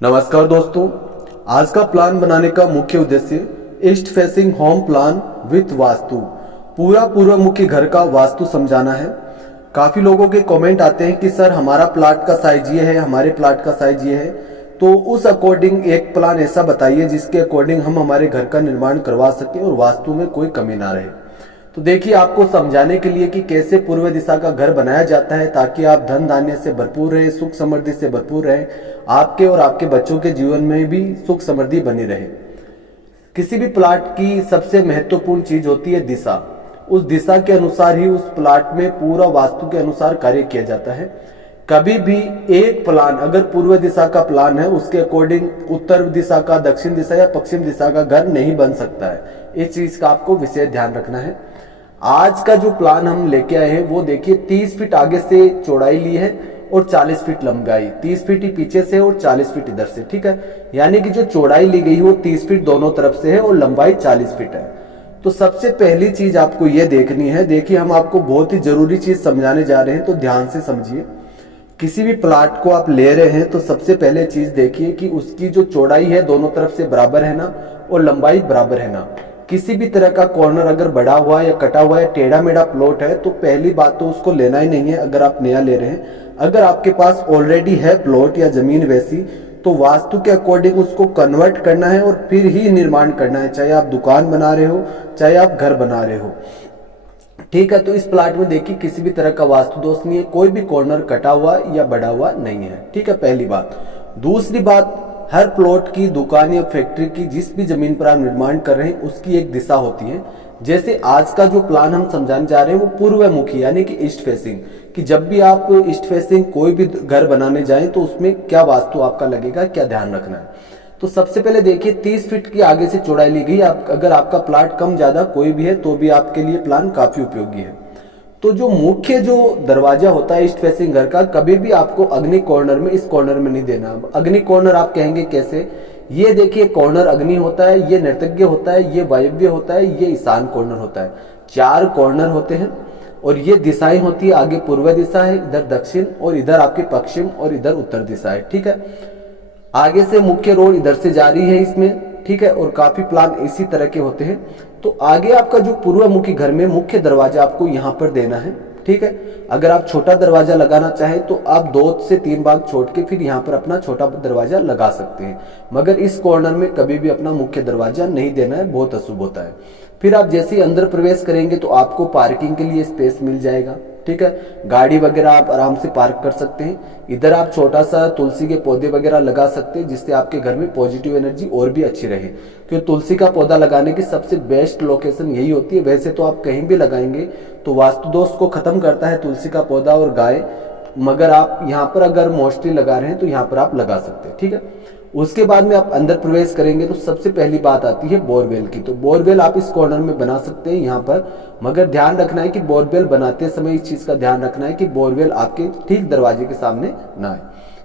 नमस्कार दोस्तों। आज का प्लान बनाने का मुख्य उद्देश्य east facing home plan with vastu, पूरा पूर्व मुखी घर का वास्तु समझाना है। काफी लोगों के कमेंट आते हैं कि सर हमारा प्लाट का साइज ये है, हमारे प्लाट का साइज ये है, तो उस अकॉर्डिंग एक प्लान ऐसा बताइए जिसके अकॉर्डिंग हम हमारे घर का निर्माण करवा सकें और वास्तु में कोई कमी ना रहे। तो देखिए, आपको समझाने के लिए कि कैसे पूर्व दिशा का घर बनाया जाता है ताकि आप धन धान्य से भरपूर रहे, सुख समृद्धि से भरपूर रहे, आपके और आपके बच्चों के जीवन में भी सुख समृद्धि बनी रहे। किसी भी प्लाट की सबसे महत्वपूर्ण चीज होती है दिशा। उस दिशा के अनुसार ही उस प्लाट में पूरा वास्तु के अनुसार कार्य किया जाता है। कभी भी एक प्लान अगर पूर्व दिशा का प्लान है उसके अकॉर्डिंग उत्तर दिशा का, दक्षिण दिशा या पश्चिम दिशा का घर नहीं बन सकता है। इस चीज का आपको विशेष ध्यान रखना है। आज का जो प्लान हम लेके आए हैं वो देखिए 30 फीट आगे से चौड़ाई ली है और 40 फीट लंबाई, 30 फीट ही पीछे से और 40 फीट इधर से, ठीक है। यानी कि जो चौड़ाई ली गई है वो 30 फीट दोनों तरफ से है और लंबाई 40 फीट है। तो सबसे पहली चीज आपको ये देखनी है, देखिए हम आपको बहुत ही जरूरी चीज समझाने जा रहे हैं तो ध्यान से समझिए। किसी भी प्लाट को आप ले रहे हैं तो सबसे पहले चीज देखिए कि उसकी जो चौड़ाई है दोनों तरफ से बराबर है ना और लंबाई बराबर है ना। किसी भी तरह का कॉर्नर अगर बढ़ा हुआ या कटा हुआ या टेढ़ा मेढ़ा प्लॉट है तो पहली बात तो उसको लेना ही नहीं है अगर आप नया ले रहे हैं। अगर आपके पास ऑलरेडी है प्लॉट या जमीन वैसी तो वास्तु के अकॉर्डिंग उसको कन्वर्ट करना है और फिर ही निर्माण करना है, चाहे आप दुकान बना रहे हो चाहे आप घर बना रहे हो, ठीक है। तो इस प्लाट में देखिए किसी भी तरह का वास्तु दोष नहीं है, कोई भी कॉर्नर कटा हुआ या बढ़ा हुआ नहीं है, ठीक है, पहली बात। दूसरी बात, हर प्लॉट की, दुकान या फैक्ट्री की, जिस भी जमीन पर आप निर्माण कर रहे हैं उसकी एक दिशा होती है। जैसे आज का जो प्लान हम समझाने जा रहे हैं वो पूर्वमुखी यानी कि ईस्ट फेसिंग, कि जब भी आप ईस्ट फेसिंग कोई भी घर बनाने जाएं तो उसमें क्या वास्तु आपका लगेगा, क्या ध्यान रखना है। तो सबसे पहले देखिए 30 फीट की आगे से चौड़ाई ली गई। अगर आपका प्लाट कम ज्यादा कोई भी है तो भी आपके लिए प्लान काफी उपयोगी है। तो जो मुख्य जो दरवाजा होता है ईस्ट फेसिंग घर का, कभी भी आपको अग्नि कॉर्नर में, इस कॉर्नर में नहीं देना। अग्नि कॉर्नर आप कहेंगे कैसे? ये देखिए कॉर्नर अग्नि होता है, ये नैर्तज्ञ होता है, ये वायव्य होता है, ये ईशान कॉर्नर होता है। 4 कॉर्नर होते हैं और ये दिशाएं होती है। आगे पूर्व दिशा है, इधर दक्षिण और इधर आपके पश्चिम और इधर उत्तर दिशा है, ठीक है। आगे से मुख्य रोड इधर से जा रही है इसमें, ठीक है। और काफी प्लान इसी तरह के होते हैं। तो आगे आपका जो पूर्वमुखी घर में मुख्य दरवाजा आपको यहाँ पर देना है, ठीक है। अगर आप छोटा दरवाजा लगाना चाहें तो आप 2 से 3 भाग छोड़ के फिर यहाँ पर अपना छोटा दरवाजा लगा सकते हैं, मगर इस कॉर्नर में कभी भी अपना मुख्य दरवाजा नहीं देना है, बहुत अशुभ होता है। फिर आप जैसे ही अंदर प्रवेश करेंगे तो आपको पार्किंग के लिए स्पेस मिल जाएगा, ठीक है। गाड़ी वगैरह आप आराम से पार्क कर सकते हैं। इधर आप छोटा सा तुलसी के पौधे वगैरह लगा सकते हैं जिससे आपके घर में पॉजिटिव एनर्जी और भी अच्छी रहे, क्योंकि तुलसी का पौधा लगाने की सबसे बेस्ट लोकेशन यही होती है। वैसे तो आप कहीं भी लगाएंगे तो वास्तु दोष को खत्म करता है तुलसी का पौधा और गाय, मगर आप यहाँ पर अगर मोस्टली लगा रहे हैं तो यहाँ पर आप लगा सकते हैं, ठीक है। उसके बाद में आप अंदर प्रवेश करेंगे तो सबसे पहली बात आती है बोरवेल की। तो बोरवेल आप इस कॉर्नर में बना सकते हैं यहाँ पर, मगर ध्यान रखना है कि बोरवेल बनाते समय इस चीज का ध्यान रखना है कि बोरवेल आपके ठीक दरवाजे के सामने ना आए।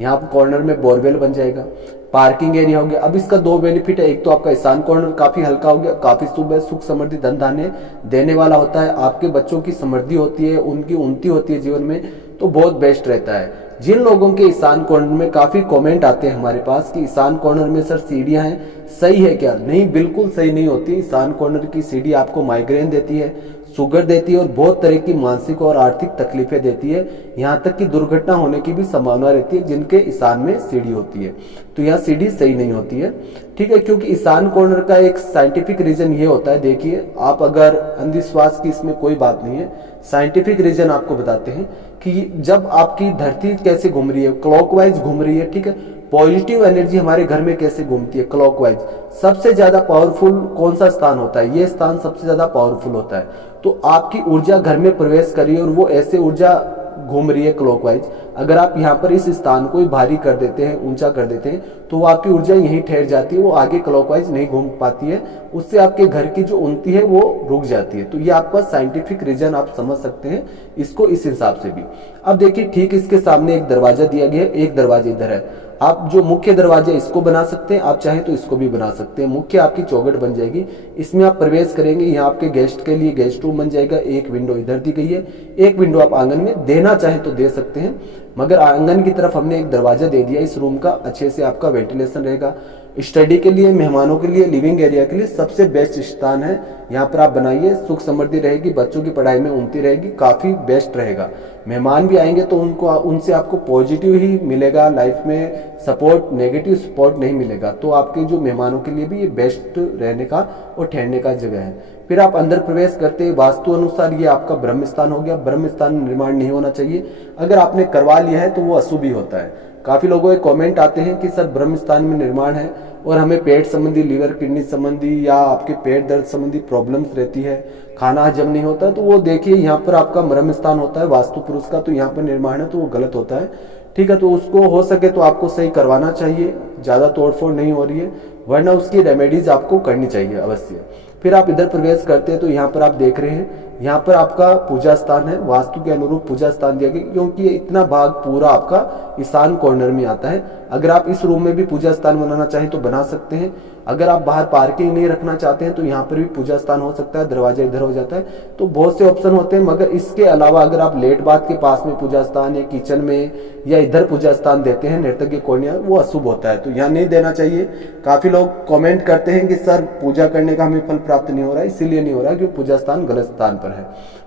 यहाँ पर कॉर्नर में बोरवेल बन जाएगा। पार्किंग एरिया हो गया। अब इसका 2 बेनिफिट है। एक तो आपका ईशान कॉर्नर काफी हल्का हो गया, काफी शुभ है, सुख समृद्धि धन धान्य देने वाला होता है। आपके बच्चों की समृद्धि होती है, उनकी उन्नति होती है जीवन में, तो बहुत बेस्ट रहता है। जिन लोगों के ईशान कॉर्नर में काफी कमेंट आते हैं हमारे पास कि ईशान कॉर्नर में सर सीढ़ियां हैं, सही है क्या? नहीं, बिल्कुल सही नहीं होती। ईशान कॉर्नर की सीढ़ी आपको माइग्रेन देती है, शुगर देती है और बहुत तरह की मानसिक और आर्थिक तकलीफें देती है। यहाँ तक कि दुर्घटना होने की भी संभावना रहती है जिनके ईशान में सीढ़ी होती है। तो यहाँ सीढ़ी सही नहीं होती है, ठीक है। क्योंकि ईशान कॉर्नर का एक साइंटिफिक रीजन ये होता है, देखिए आप अगर अंधविश्वास की इसमें कोई बात नहीं है, साइंटिफिक रीजन आपको बताते हैं कि जब आपकी धरती कैसे घूम रही है, क्लॉकवाइज घूम रही है, ठीक है। पॉजिटिव एनर्जी हमारे घर में कैसे घूमती है क्लॉकवाइज, सबसे ज्यादा पावरफुल कौन सा स्थान होता है? ये स्थान सबसे ज्यादा पावरफुल होता है। तो आपकी ऊर्जा घर में प्रवेश करी और वो ऐसे ऊर्जा घूम रही है क्लॉकवाइज। अगर आप यहाँ पर इस स्थान को भारी कर देते हैं, ऊंचा कर देते हैं, तो वो आपकी ऊर्जा यहीं ठहर जाती है, वो आगे क्लॉकवाइज नहीं घूम पाती है। उससे आपके घर की जो उन्नति है वो रुक जाती है। तो ये आपका साइंटिफिक रीजन आप समझ सकते हैं इसको इस हिसाब से भी। अब देखिए ठीक इसके सामने एक दरवाजा दिया गया है, एक दरवाजा इधर है। आप जो मुख्य दरवाजा इसको बना सकते हैं, आप चाहें तो इसको भी बना सकते हैं। मुख्य आपकी चौखट बन जाएगी, इसमें आप प्रवेश करेंगे, यहाँ आपके गेस्ट के लिए गेस्ट रूम बन जाएगा। एक विंडो इधर दी गई है, एक विंडो आप आंगन में देना चाहें तो दे सकते हैं, मगर आंगन की तरफ हमने एक दरवाजा दे दिया इस रूम का, अच्छे से आपका वेंटिलेशन रहेगा। स्टडी के लिए, मेहमानों के लिए, लिविंग एरिया के लिए सबसे बेस्ट स्थान है। यहाँ पर आप बनाइए, सुख समृद्धि रहेगी, बच्चों की पढ़ाई में उन्नति रहेगी, काफी बेस्ट रहेगा। मेहमान भी आएंगे तो उनसे आपको पॉजिटिव ही मिलेगा, लाइफ में सपोर्ट, नेगेटिव सपोर्ट नहीं मिलेगा। तो आपके जो मेहमानों के लिए भी ये बेस्ट रहने का और ठहरने का जगह है। फिर आप अंदर प्रवेश करते हैं, वास्तु अनुसार ये आपका ब्रह्म स्थान हो गया। ब्रह्म स्थान निर्माण नहीं होना चाहिए, अगर आपने करवा लिया है तो वो अशुभ ही होता है। काफी लोगों के कमेंट आते हैं कि सर ब्रह्म स्थान में निर्माण है और हमें पेट संबंधी, लीवर किडनी संबंधी या आपके पेट दर्द संबंधी प्रॉब्लम्स रहती है, खाना हजम नहीं होता है, तो वो देखिए यहाँ पर आपका ब्रह्म स्थान होता है वास्तु पुरुष का, तो यहाँ पर निर्माण है तो वो गलत होता है। ठीक है, तो उसको हो सके तो आपको सही करवाना चाहिए, ज्यादा तोड़फोड़ नहीं हो रही है, वरना उसकी रेमेडीज आपको करनी चाहिए अवश्य। फिर आप इधर प्रवेश करते हैं तो यहाँ पर आप देख रहे हैं, यहाँ पर आपका पूजा स्थान है, वास्तु के अनुरूप पूजा स्थान दिया गया, क्योंकि ये इतना भाग पूरा आपका ईशान कॉर्नर में आता है। अगर आप इस रूम में भी पूजा स्थान बनाना चाहें तो बना सकते हैं। अगर आप बाहर पार्किंग नहीं रखना चाहते हैं तो यहाँ पर भी पूजा स्थान हो सकता है, दरवाजा इधर हो जाता है, तो बहुत से ऑप्शन होते हैं। मगर इसके अलावा अगर आप लेट बाथ के पास में पूजा स्थान या किचन में या इधर पूजा स्थान देते हैं नर्तज्ञ कोणिया, वो अशुभ होता है, तो यहाँ नहीं देना चाहिए। काफी लोग कमेंट करते हैं कि सर पूजा करने का हमें फल प्राप्त नहीं हो रहा है, इसीलिए नहीं हो रहा है क्योंकि पूजा स्थान गलत स्थान पर है।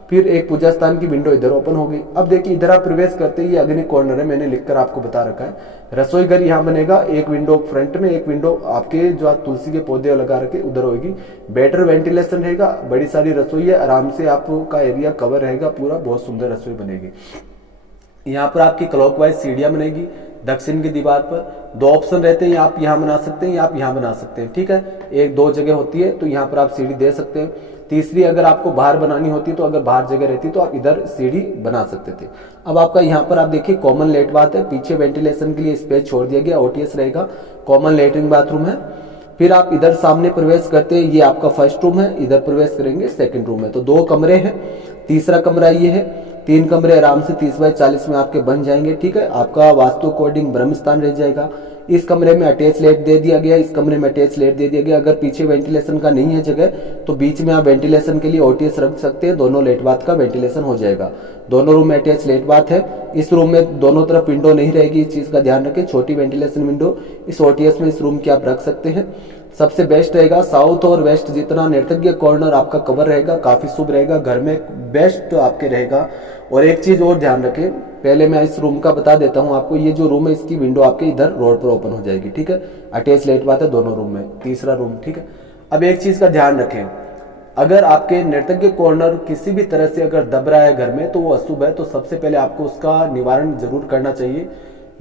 फिर एक पूजा स्थान की विंडो इधर ओपन हो गई। अब देखिए इधर आप प्रवेश करते ही ये अग्नि कॉर्नर है, मैंने लिखकर आपको बता रखा है। रसोई घर यहाँ बनेगा, एक विंडो फ्रंट में, एक विंडो आपके जो तुलसी के पौधे लगा रखे उधर होगी। बेटर वेंटिलेशन रहेगा, बड़ी सारी रसोई है, आराम से आपका एरिया कवर रहेगा पूरा, बहुत सुंदर रसोई बनेगी। यहाँ पर आपकी क्लॉकवाइज सीढ़ियां बनेगी दक्षिण की दीवार पर। दो ऑप्शन रहते हैं, आप यहाँ बना सकते हैं या आप यहाँ बना सकते हैं। ठीक है, एक दो जगह होती है तो यहाँ पर आप सीढ़ी दे सकते हैं। तीसरी अगर आपको बाहर बनानी होती तो अगर बाहर जगह रहती तो आप इधर सीढ़ी बना सकते थे। अब आपका यहाँ पर आप देखिए कॉमन लेट बाथ है, पीछे वेंटिलेशन के लिए स्पेस छोड़ दिया गया, ओटीएस रहेगा, कॉमन लेटरिन बाथरूम है। फिर आप इधर सामने प्रवेश करते हैं, ये आपका फर्स्ट रूम है, इधर प्रवेश करेंगे सेकंड रूम है, तो दो कमरे हैं। तीसरा कमरा ये है, तीन कमरे आराम से 30x40 में आपके बन जाएंगे। ठीक है, आपका वास्तु अकॉर्डिंग ब्रह्म स्थान रह जाएगा। इस कमरे में अटैच लेट दे दिया गया, इस कमरे में अटैच लेट दे दिया गया। अगर पीछे वेंटिलेशन का नहीं है जगह तो बीच में आप वेंटिलेशन के लिए ओटीएस रख सकते हैं, दोनों लेट बाथ का वेंटिलेशन हो जाएगा। दोनों रूम में अटैच लेट बाथ है। इस रूम में दोनों तरफ विंडो नहीं रहेगी, इस चीज का ध्यान रखें, छोटी वेंटिलेशन विंडो इस ओटीएस में इस रूम की आप रख सकते हैं। सबसे बेस्ट रहेगा साउथ और वेस्ट जितना नर्तज्ञ कॉर्नर आपका कवर रहेगा काफी शुभ रहेगा, घर में बेस्ट आपके रहेगा। और एक चीज और ध्यान रखें, पहले मैं इस रूम का बता देता हूं आपको, ये जो रूम है इसकी विंडो आपके इधर रोड पर ओपन हो जाएगी। ठीक है, अटैच लेट बात है दोनों रूम में, तीसरा रूम। ठीक है, अब एक चीज का ध्यान रखें, अगर आपके नर्तज्ञ कॉर्नर किसी भी तरह से अगर दब रहा है घर में तो वो अशुभ है, तो सबसे पहले आपको उसका निवारण जरूर करना चाहिए।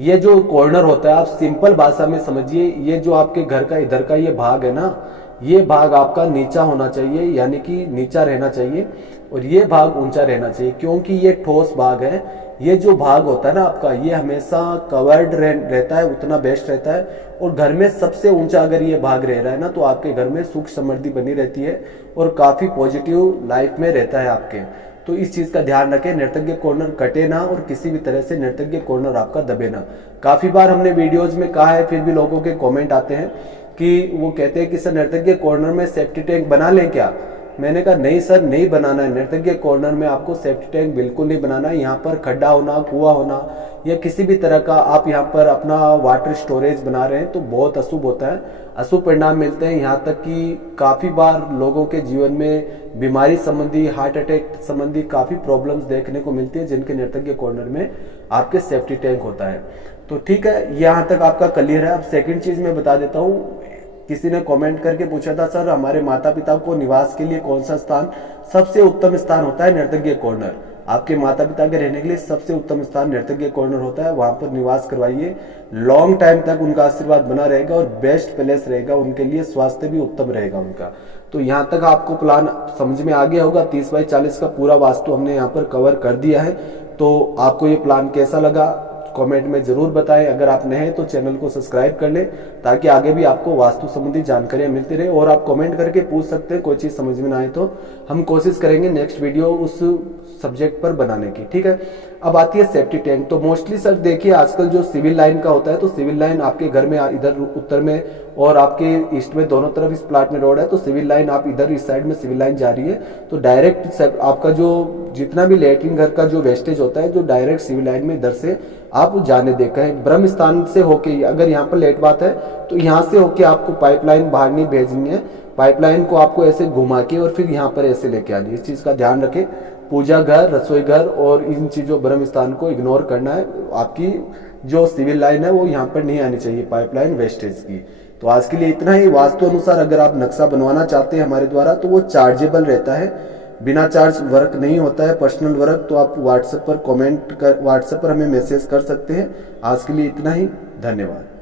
ये जो कॉर्नर होता है, आप सिंपल भाषा में समझिए, ये जो आपके घर का इधर का ये भाग है ना, ये भाग आपका नीचा होना चाहिए, यानी कि नीचा रहना चाहिए, और ये भाग ऊंचा रहना चाहिए, क्योंकि ये ठोस भाग है। ये जो भाग होता है ना आपका, ये हमेशा कवर्ड रहता है, उतना बेस्ट रहता है। और घर में सबसे ऊंचा अगर ये भाग रह रहा है ना, तो आपके घर में सुख समृद्धि बनी रहती है और काफी पॉजिटिव लाइफ में रहता है आपके। तो इस चीज का ध्यान रखें, नर्तज्ञ कॉर्नर कटे ना और किसी भी तरह से नर्तज्ञ कॉर्नर आपका दबे ना। काफी बार हमने वीडियोज में कहा है, फिर भी लोगों के कमेंट आते हैं कि वो कहते हैं कि सर नर्तज्ञ कॉर्नर में सेफ्टी टैंक बना लें क्या। मैंने कहा नहीं सर, नहीं बनाना है। नर्तज्ञ कॉर्नर में आपको सेफ्टी टैंक बिल्कुल नहीं बनाना है। यहाँ पर खड्डा होना, कुआं होना या किसी भी तरह का आप यहाँ पर अपना वाटर स्टोरेज बना रहे हैं तो बहुत अशुभ होता है, अशुभ परिणाम मिलते हैं। यहाँ तक कि काफी बार लोगों के जीवन में बीमारी संबंधी, हार्ट अटैक संबंधी काफी प्रॉब्लम्स देखने को मिलती है, जिनके नर्तज्ञ कॉर्नर में आपके सेफ्टी टैंक होता है। तो ठीक है, यहाँ तक आपका क्लियर है। अब सेकंड चीज मैं बता देता हूँ, किसी ने कमेंट करके पूछा था सर हमारे माता पिता को निवास के लिए कौन सा स्थान सबसे उत्तम स्थान होता है। नर्तज्ञ कॉर्नर आपके माता पिता के रहने के लिए सबसे उत्तम स्थान नर्तज्ञ कॉर्नर होता है, वहां पर निवास करवाइए, लॉन्ग टाइम तक उनका आशीर्वाद बना रहेगा और बेस्ट प्लेस रहेगा उनके लिए, स्वास्थ्य भी उत्तम रहेगा उनका। तो यहाँ तक आपको प्लान समझ में आ गया होगा। 30x40 का पूरा वास्तु हमने यहाँ पर कवर कर दिया है। तो आपको ये प्लान कैसा लगा कमेंट में जरूर बताएं। अगर आप नए हैं तो चैनल को सब्सक्राइब कर लें ताकि आगे भी आपको वास्तु संबंधी जानकारियां मिलती रहे। और आप कमेंट करके पूछ सकते हैं, कोई चीज़ समझ में ना आए तो हम कोशिश करेंगे नेक्स्ट वीडियो उस सब्जेक्ट पर बनाने की, ठीक है। अब आती है सेफ्टी टैंक। तो मोस्टली सर देखिए आजकल जो सिविल लाइन का होता है, तो सिविल लाइन आपके घर में इधर उत्तर में और आपके ईस्ट में दोनों तरफ इस प्लाट में रोड है, तो सिविल लाइन आप इधर इस साइड में सिविल लाइन जा रही है तो डायरेक्ट आपका जो जितना भी लेटरिन घर का जो वेस्टेज होता है जो डायरेक्ट सिविल लाइन में इधर से आप जाने दे। कहें ब्रह्म स्थान से होके अगर यहाँ पर लेट बात है तो यहाँ से होके आपको पाइपलाइन बाहर नहीं भेजनी है, पाइपलाइन को आपको ऐसे घुमा के और फिर यहाँ पर ऐसे लेके आनी है। इस चीज का ध्यान रखें। पूजा घर, रसोई घर और इन चीजों ब्रह्म स्थान को इग्नोर करना है। आपकी जो सिविल लाइन है वो यहाँ पर नहीं आनी चाहिए पाइपलाइन वेस्टेज की। तो आज के लिए इतना ही। वास्तु अनुसार अगर आप नक्शा बनवाना चाहते हैं हमारे द्वारा तो वो चार्जेबल रहता है, बिना चार्ज वर्क नहीं होता है पर्सनल वर्क। तो आप व्हाट्सएप पर हमें मैसेज कर सकते हैं। आज के लिए इतना ही, धन्यवाद।